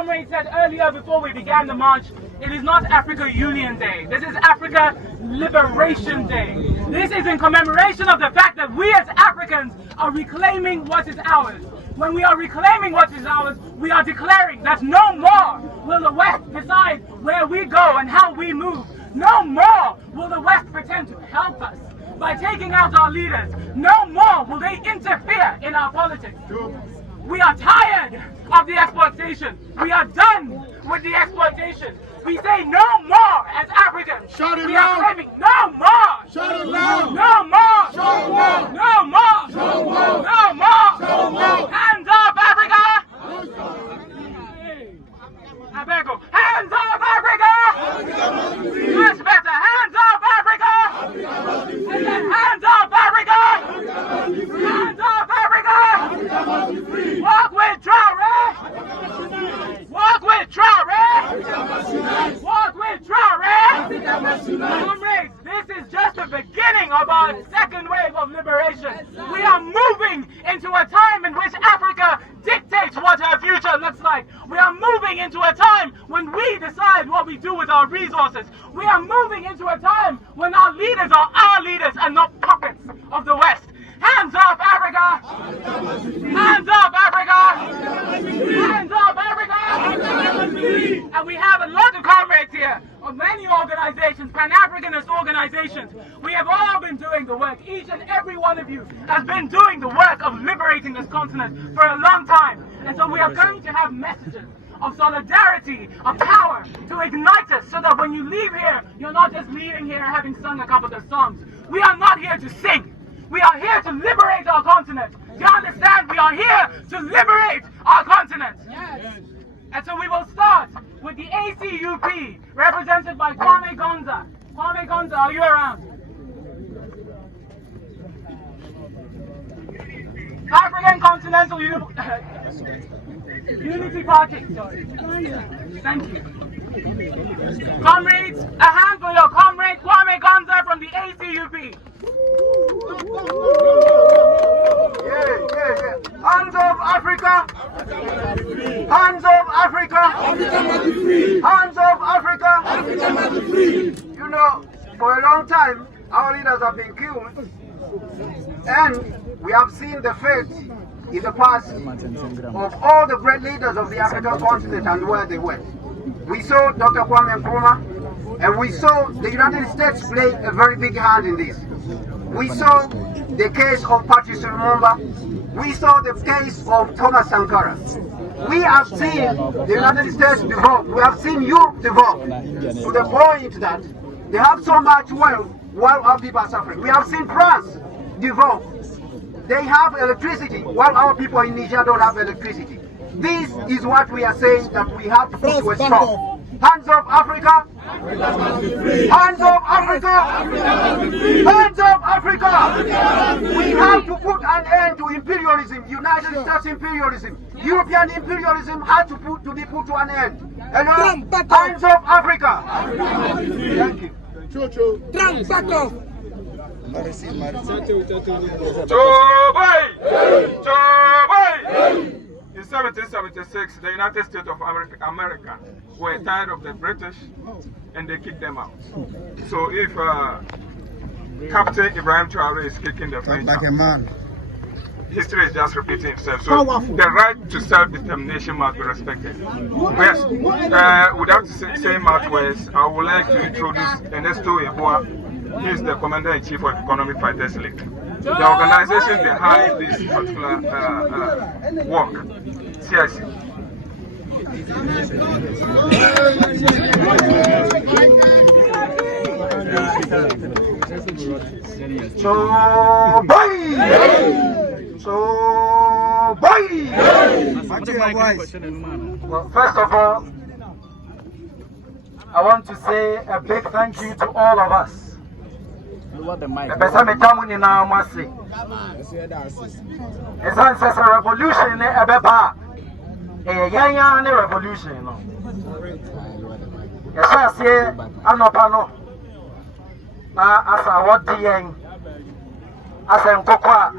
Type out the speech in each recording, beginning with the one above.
Comrade said earlier before we began the march, it is not Africa Union Day. This is Africa Liberation Day. This is in commemoration of the fact that we as Africans are reclaiming what is ours. When we are reclaiming what is ours, we are declaring that no more will the West decide where we go and how we move. No more will the West pretend to help us by taking out our leaders. No more will they interfere in our politics. We are tired of the exploitation. We are done with the exploitation. We say no more as Africans. Shout it we loud. are claiming no more. Shout it loud. No more. Shout it loud. No more. Shout it loud. No more. Shout it loud. Hands up, Africa. I beg you. Hands up, Africa. That's better. Hands up, Africa. Hands up, Africa. Hands up, Africa. Walk with Traore. Walk with Traore. Walk with Traore. Comrades, this is just the beginning of our second wave of liberation. We are moving into a time in which Africa dictates what her future looks like. We are moving into a time when we decide what we do with our resources. We are moving into a time when our leaders are our leaders and not puppets of the West. Hands up, Africa! Hands up, Africa! Hands up, Africa! And we have a lot of comrades here, of many organizations, Pan-Africanist organizations. We have all been doing the work. Each and every one of you has been doing the work of liberating this continent for a long time. And so we are going to have messages of solidarity, of power, to ignite us so that when you leave here, you're not just leaving here having sung a couple of songs. We are not here to sing. We are here to liberate our continent. Do you understand? We are here to liberate our continent. Yes. And so we will start with the ACUP, represented by Kwame Gonza. Kwame Gonza, are you around? African Continental Unity Party. Thank you. Comrades, a hand for your comrade Kwame Gonza from the ACUP. Hands of Africa! Hands of Africa! Hands of Africa! You know, for a long time, our leaders have been killed, and we have seen the fate in the past of all the great leaders of the African continent and where they went. We saw Dr. Kwame Nkrumah, and we saw the United States play a very big hand in this. We saw the case of Patrice Lumumba. We saw the case of Thomas Sankara. We have seen the United States develop. We have seen Europe develop to the point that they have so much wealth while our people are suffering. We have seen France develop. They have electricity while our people in Niger don't have electricity. This is what we are saying that we have to put to a stop. Hands of Africa! Hands of Africa! Hands of Africa! We have to put an end to imperialism, United States imperialism. European imperialism had to be put to an end. Hello? Hands of Africa! Thank you. Trump, back off! In 1776, the United States of America were tired of the British and they kicked them out. So if Captain Ibrahim Traore is kicking the French out, history is just repeating itself. So the right to self-determination must be respected. Yes, without saying much words, I would like to introduce Ernesto Yeboah. He is the Commander-in-Chief of Economic Fighters League. The organization behind this particular work, CIC. Well, first of all, I want to say a big thank you to all of us. It's a revolution, a young revolution. Yes, I'm not pano. As I what the as I'm cocoa,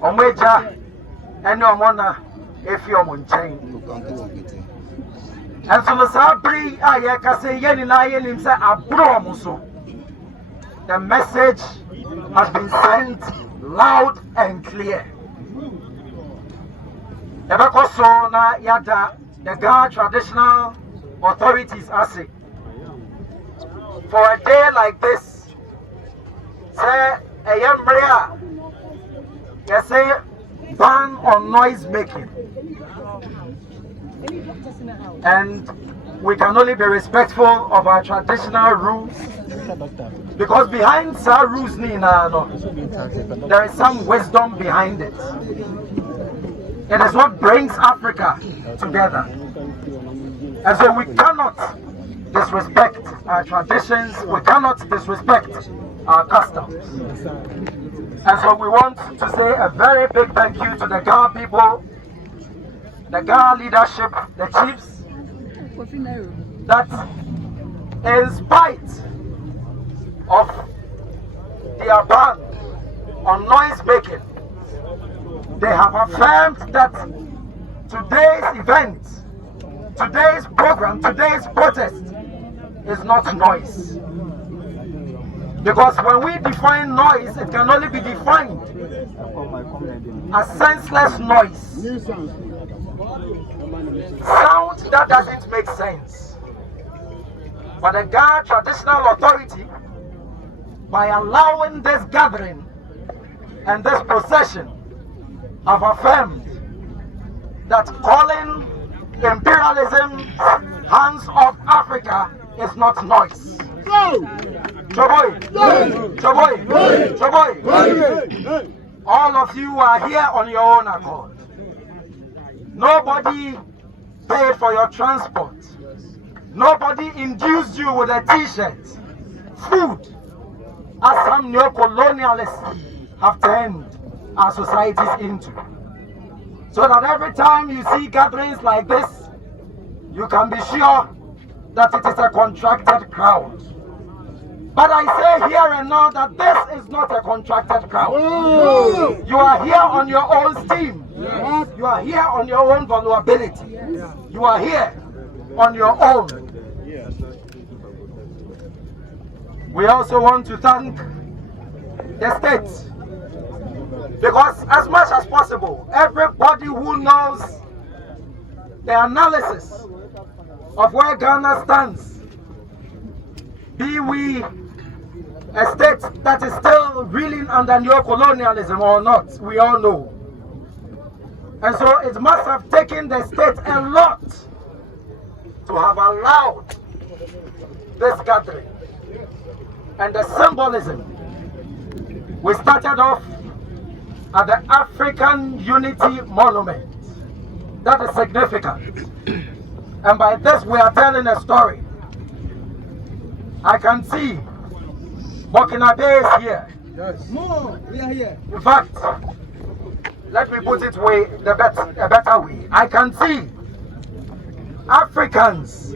Omeja, and no mona if you're on chain. And so the Sabri Ayakase Yeninayan say Abromuso. The message has been sent loud and clear. Ebakoso na yada the Ghana traditional authorities say for a day like this, say a yambria, you say ban on noise making. And we can only be respectful of our traditional rules, because behind our rules there is some wisdom behind it. It is what brings Africa together. And so we cannot disrespect our traditions, we cannot disrespect our customs. And so we want to say a very big thank you to the Ghana people, the Ghana leadership, the chiefs, that in spite of their ban on noise making, they have affirmed that today's event, today's program, today's protest is not noise. Because when we define noise, it can only be defined as senseless noise. Sound that doesn't make sense. But the Ghana Traditional Authority, by allowing this gathering and this procession, have affirmed that calling imperialism hands of Africa is not noise. All of you are here on your own accord. Nobody paid for your transport. Nobody induced you with a t-shirt, food, as some neo-colonialists have turned our societies into. So that every time you see gatherings like this, you can be sure that it is a contracted crowd. But I say here and now that this is not a contracted crowd. Oh. You are here on your own steam. Yes. You are here on your own vulnerability. Yes. You are here on your own. Yes. We also want to thank the state, because as much as possible, everybody who knows the analysis of where Ghana stands, be we a state that is still reeling under neo-colonialism or not, we all know. And so it must have taken the state a lot to have allowed this gathering. And the symbolism, we started off at the African Unity Monument. That is significant. And by this we are telling a story. I can see Burkina Faso is here. Yes. No, we are here. In fact, let me put it a better way. I can see Africans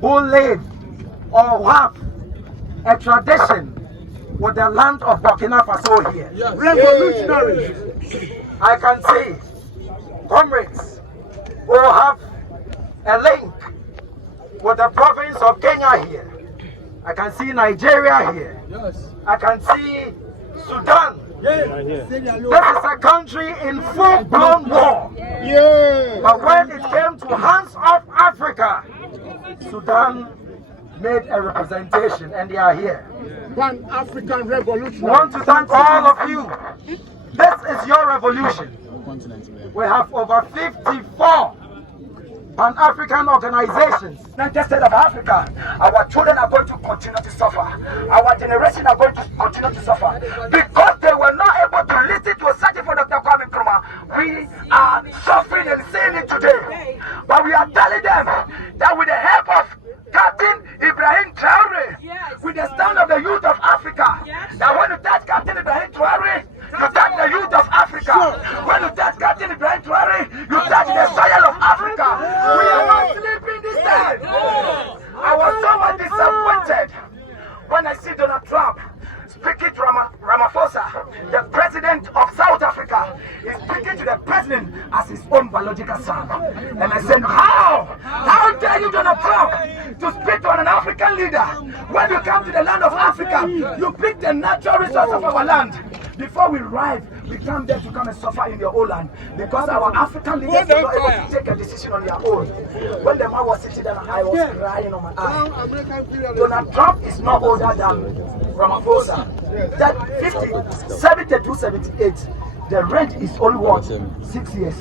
who live or have a tradition with the land of Burkina Faso here. Yes. Revolutionaries. I can see comrades who have a link with the province of Kenya here. I can see Nigeria here. Yes. I can see Sudan. Yeah. This is a country in full-blown war. Yeah. But when it came to hands of Africa, Sudan made a representation, and they are here. Pan-African revolution. I want to thank all of you. This is your revolution. We have over 54 Pan-African organizations. Not just of Africa, our children are going to continue to suffer. Our generation are going to continue to suffer because they were not able to listen to a searching for Dr. Kwame Nkrumah. We are suffering and seeing it today. But we are telling them that with the help of Captain Ibrahim Traore, with the stand of the youth of Africa, that when you touch Captain Ibrahim Traore, you touch the youth of Africa. When you touch Captain Ibrahim Traore, you touch the soil of Africa. We are not sleeping this time. I was so much disappointed when I see Donald Trump speaking to Ramaphosa, the president of South Africa, is speaking to the president as his own biological son. And I said, how dare you, Donald leader. When you come to the land of Africa, you pick the natural resource of our land. Before we arrive, we come there to come and suffer in your own land. Because our African leaders were not able to take a decision on their own. When the man was sitting there, I was crying on my eye. Donald Trump is not older than Ramaphosa. That 50, 72, 78. The range is only what? 6 years.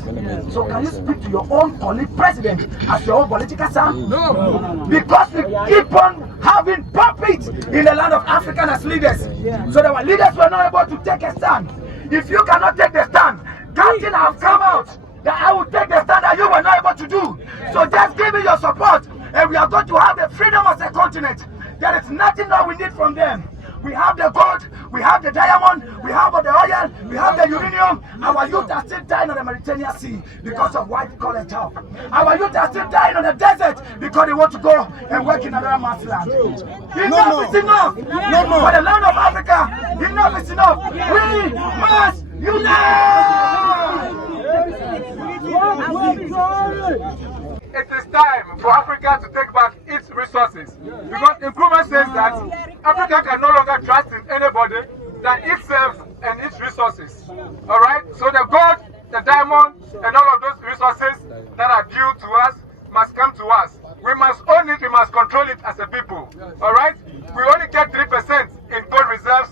So can you speak to your own colleague president as your own political son? No. Because we keep on having puppets in the land of Africa as leaders. So our leaders were not able to take a stand. If you cannot take the stand, Captain have come out that I will take the stand that you were not able to do. So just give me your support and we are going to have the freedom of the continent. There is nothing that we need from them. We have the gold, we have the diamond, we have the oil, we have the uranium. Our youth are still dying on the Mediterranean Sea because of white collar job. Our youth are still dying on the desert because they want to go and work in another man's land. Enough is enough. For the land of Africa, enough is enough. We must unite! It is time for Africa to take back its resources. Because Nkrumah says that Africa can no longer trust in anybody than itself and its resources. Alright? So the gold, the diamond, and all of those resources that are due to us must come to us. We must own it, we must control it as a people. Alright? We only get 3% in gold reserves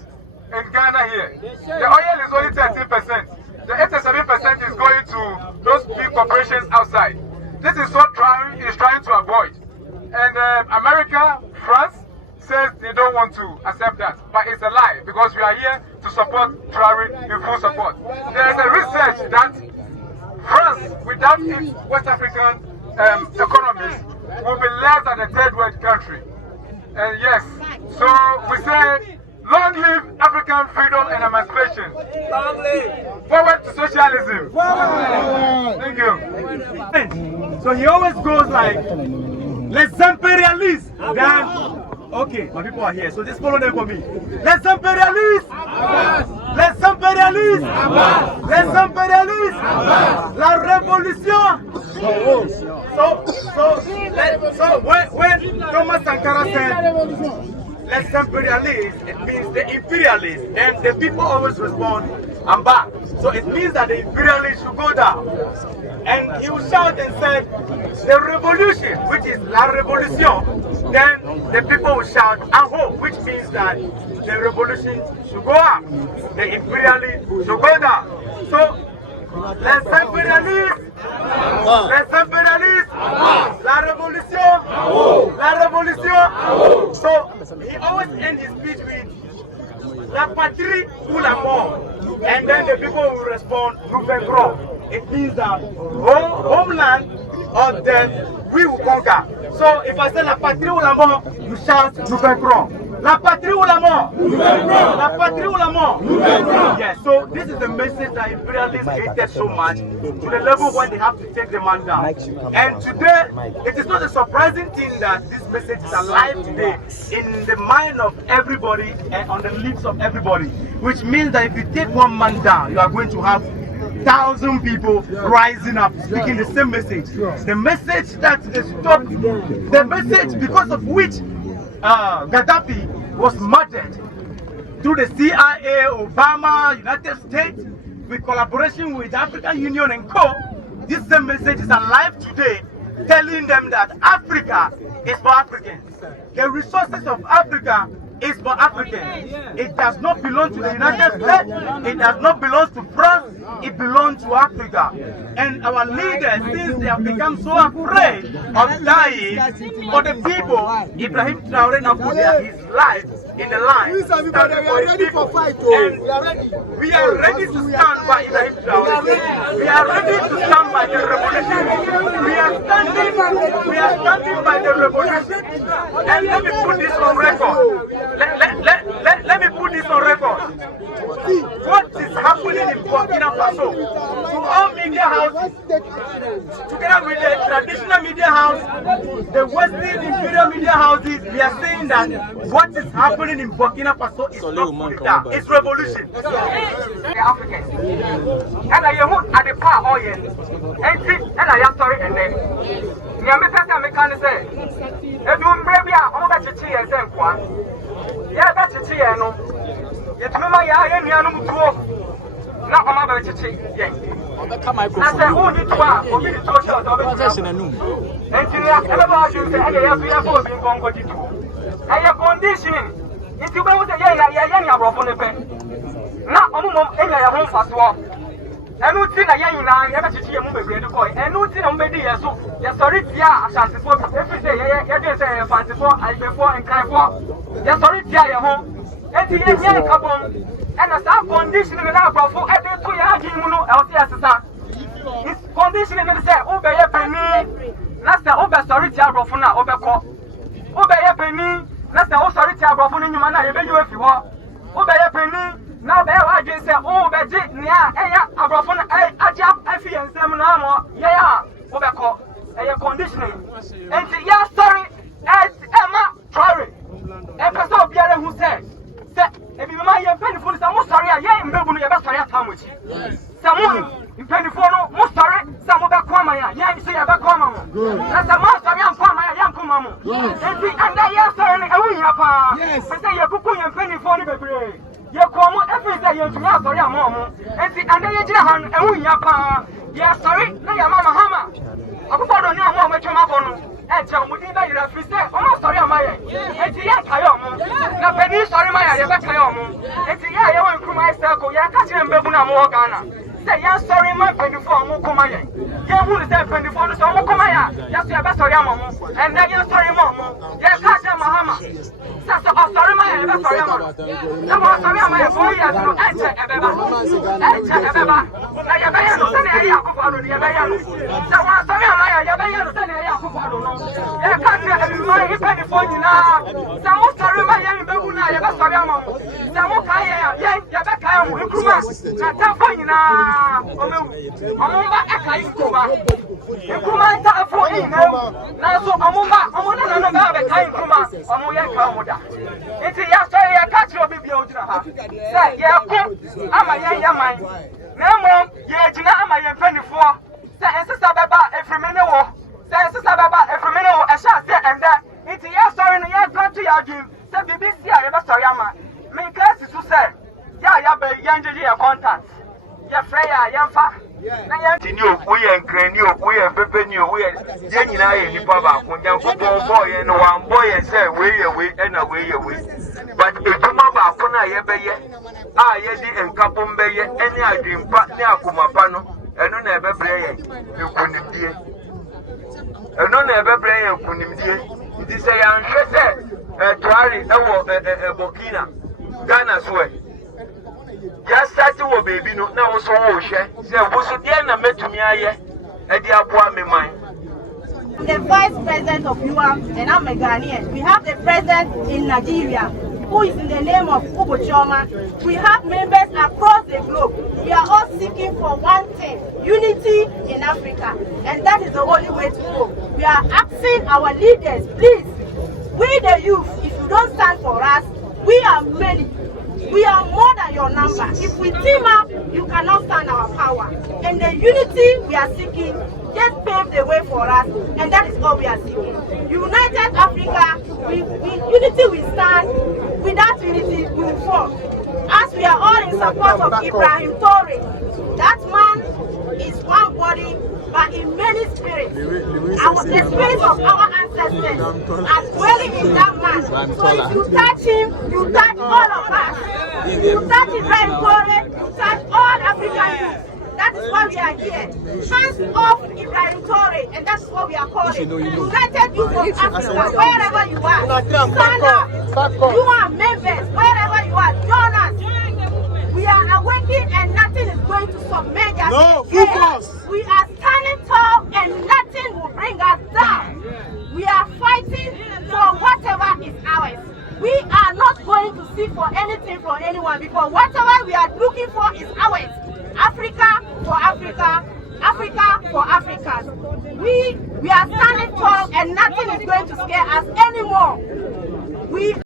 in Ghana here. The oil is only 13%. The 87% is going to those big corporations outside. This is what Traore is trying to avoid. And America, France, says they don't want to accept that. But it's a lie because we are here to support Traore in full support. There is a research that France, without its West African economies, will be less than a third world country. And yes, so we say, long live African freedom and emancipation. Long live. Forward to socialism. Thank you. So he always goes like, les impérialistes. Then, okay, my people are here, so just follow them for me. Les impérialistes. Les impérialistes. Les impérialistes. La révolution. So when Thomas Sankara said, les impérialistes, it means the imperialists, and the people always respond, I'm back. So it means that the imperialists should go down. And he will shout and say, the revolution, which is la révolution, then the people will shout, aho, which means that the revolution should go up, the imperialists should go down. So, les impérialistes, la révolution, la révolution. So, he always ends his speech with, la patrie ou la mort. And then the people will respond, nous vaincrons. It means that homeland or death, we will conquer. So if I say la patrie ou la mort, you shout, nous vaincrons. La patrie ou la mort? Nous vaincrons. La patrie ou la mort? Nous vaincrons. Yes, so this is the message that imperialists hated so much to the level when they have to take the man down. And today, it is not a surprising thing that this message is alive today in the mind of everybody and on the lips of everybody. Which means that if you take one man down, you are going to have 1,000 people rising up speaking the same message. The message that is stopped, the message because of which Gaddafi was murdered through the CIA, Obama, United States, with collaboration with the African Union and Co. This same message is alive today, telling them that Africa is for Africans. The resources of Africa is for Africans. It does not belong to the United States. It does not belong to France. It belongs to Africa. And our leaders, since they have become so afraid of dying for the people, Ibrahim Traore now put his life in the line. We are ready for fight. And we are ready to stand by Ibrahim Traore. We are ready to stand by the revolution. We are standing by the revolution. And let me put this on record. Let me put this on record. What is happening in Burkina Faso to all media houses, together with the traditional media house, the Western imperial media houses, we are saying that what is happening in Burkina Faso is not Burkina, it's revolution. The Africans. And I am at the power oil. And I am sorry and then. Nyame pesa me kan say. Edum bre bia o ba chichi e kwa ya ba chichi ye no yetuma ya ye nua no mutuo na oma ba chichi ye Obeka microphone. na se o ni toa obi ni to show to be Profession anum. engineer ebe ba ju se eye ya fi afo obi nkonko titu eye conditioning iti ba wo se ye ni abrofo ne pe na omumom enya ya ho mfaso enu ti na ye nyina ye be chichi ye mu bebre no boy enu ti na mbedi ye so ye sorry tia ashansefo efi se ye dey say fantifo aibefo nkaifo ye sorry tia ye ho enti ye kabon ena sa condition na abrofo e dey to ya agi mu no e o ti asesa is condition na say o be ye pani na say o be sorry tia abrofo na o be ko o be ye pani na say o sorry tia abrofo no nyuma na ye be yu afi ho o be ye pani now be wa dwen say o be ji nia eya abrofo na aja afi ensem na mo ya o be ko eya conditioning enti ya sorry Emma Traore e person obiara hu say ebi ma ye penifo say mo sorry a ye mbebu no ye be sorry atamochi say mo penifo no mo sorry say mo be ko amaya ye say ye be ko amamo na say mo sorry am ko amaya ye ko amamo enti anda ye sorry e hu ya pa say ye kuku ye penifo no bebre ye komo every day ye tumi asori amomo enti ande ye gina han ehu nya pa ye asori na ya mama hama akufo do ni amomo etwema ko no enti omudi ba yira fi se o ma asori amaye enti ye kayo mo na pedi sori ma ya ye be kayo mo enti ye won kuma circle ye ka kire mbebu na mo Ghana se ye sorry ma pedi fo mo kuma ye hu se pedi fo no so mo kuma ya ye so ye be sori amomo and then ye sorry mo ye ka kire mahama so sorry ma ye be sori amomo na mo sorry ma ye boy ya so eche ebeba na ye be ye no se na ye akufo ado ye be ye no se mo sorry ma ye be ye no se na ye akufo ado no ye ka kire ebi ma ye pedi fo nyina se mo sorry ma ye mbebu na ye be sori amomo se mo ka ye be ka ye mo nkruma na ta fo nyina omumba eka inkuba nkruma ta fo nyina na so omumba omuna na be ka inkruma omu ye ka omuda iti ya so ye ka kire obi bia ojina ha se ye ko ama ye yaman na mo ye gina ama ye penifo se ensesa baba efrimene wo se ensesa baba efrimene wo e sha se ende iti ya sorry no ye go to your dream se BBC a ye be sorry ama me class su se ya be yanje ye contact ye freya ye fa na ye Tini o ye nkrani o ye pepe ni o ye nyina ye nipa ba ko janko boy no wan boy say we na we but ejuma ba ko na ye be ye a ye di enkapom be ye eni adwimpa ni akomapa no eno na ebe bre ye ekunimdie eno na ebe bre ye ekunimdie ndi say ya nhwe se Traore ewo Burkina Ghana so just starting wo baby no na wo so wo hwe say wo so de na metumi aye e di aboa me man. The vice president of UAM and I'm a Ghanaian. We have the president in Nigeria who is in the name of Choma. We have members across the globe. We are all seeking for one thing, unity in Africa. And that is the only way to go. We are asking our leaders, please, we the youth, if you don't stand for us, we are many. We are more than your number. If we team up, you cannot stand our power. And the unity we are seeking just pave the way for us, and that is all we are seeking. United Africa, unity we stand. Without unity, we will fall. As we are all in support of Ibrahim Traore, that man is one body, but in many spirits. The spirits of our ancestors are dwelling in that man. So if you touch him, you touch all of us. If you touch Ibrahim Traore, you touch all African youth. That is why we are here. Hands off Ibrahim Traore, and that's what we are calling. United Youth of Africa, wherever you are, stand up. You are members, wherever you are, join us. We are awakening and nothing is going to submerge us. No, focus. We are standing tall and nothing will bring us down. We are fighting for whatever is ours. We are not going to seek for anything from anyone because whatever we are looking for is ours. Africa for Africa, Africa for Africans. We are standing tall and nothing is going to scare us anymore. We